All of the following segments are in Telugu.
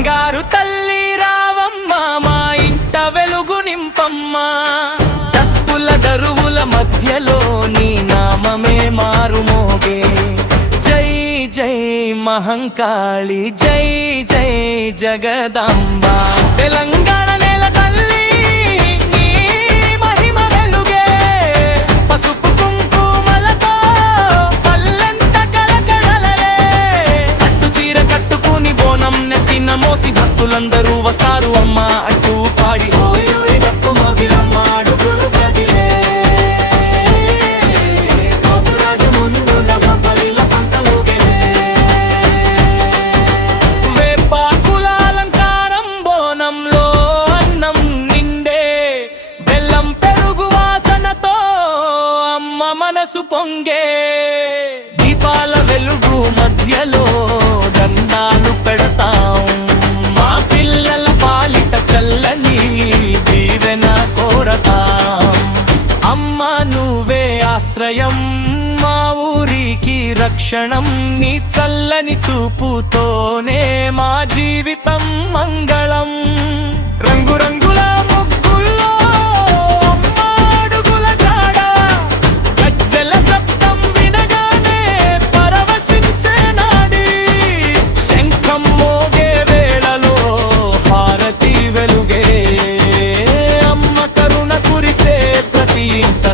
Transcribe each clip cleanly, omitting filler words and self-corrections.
బంగారు తల్లి రావమ్మ మా ఇంట వెలుగు నింపమ్మ తప్పుల దరువుల మధ్యలో నీ నామమే మారుమోగే జై జై మహంకాళి జై జై జగదాంబ తెలంగాణ నేల తల్లి నీ మహిమ వెలుగే పసుపు కుంకుమలతో పల్లెంత కళకళలే పట్టు చీర కట్టుకుని బోనం నెత్తిన మోసి భక్తులందరూ వస్తారు అమ్మ అట్టు పాడి డప్పు మోగిలమ్మ అడుగులు కదిలే మనసు పొంగే దీపాల వెలుగు మధ్యలో దండాలు పెడతాం మా పిల్లల పాలిట చల్లని దీవెన కోరతాం అమ్మ నువ్వే ఆశ్రయం మా ఊరికి రక్షణం నీ చల్లని చూపుతోనే మా జీవితం మంగళం రంగురంగుల ముగ్గుల్లో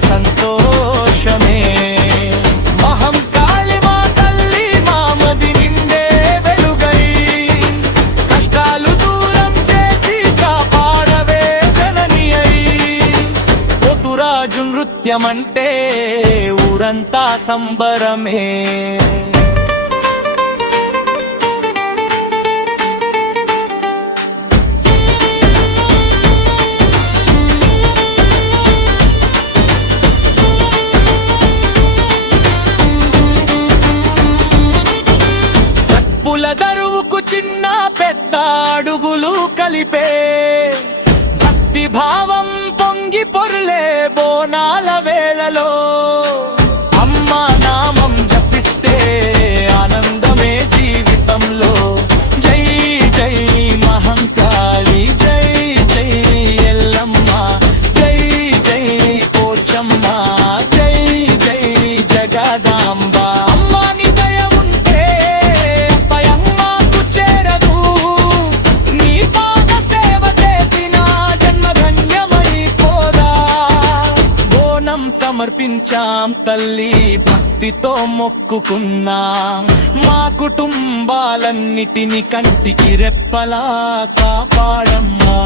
సంతోషమే మహంకాళి మా తల్లి మామది నిండే వెలుగై కష్టాలు దూరం చేసి కాపాడవే జనని అయి పోతురాజు నృత్యమంటే ఊరంతా సంబరమే దరువుకు చిన్న పెద్ద అడుగులు కలిపే భక్తి భావం పొంగి పొర్లే బోనాల వేళలో అమ్మ నామం జపిస్తే ఆనందమే జీవితంలో జై జై మహంకాళి జై జై ఎల్లమ్మ జై జై పోచమ్మ జై జై జగదాంబ సమర్పించాం తల్లి భక్తితో మొక్కుకున్నాం మా కుటుంబాలన్నిటిని కంటికి రెప్పలా కాపాడమ్మా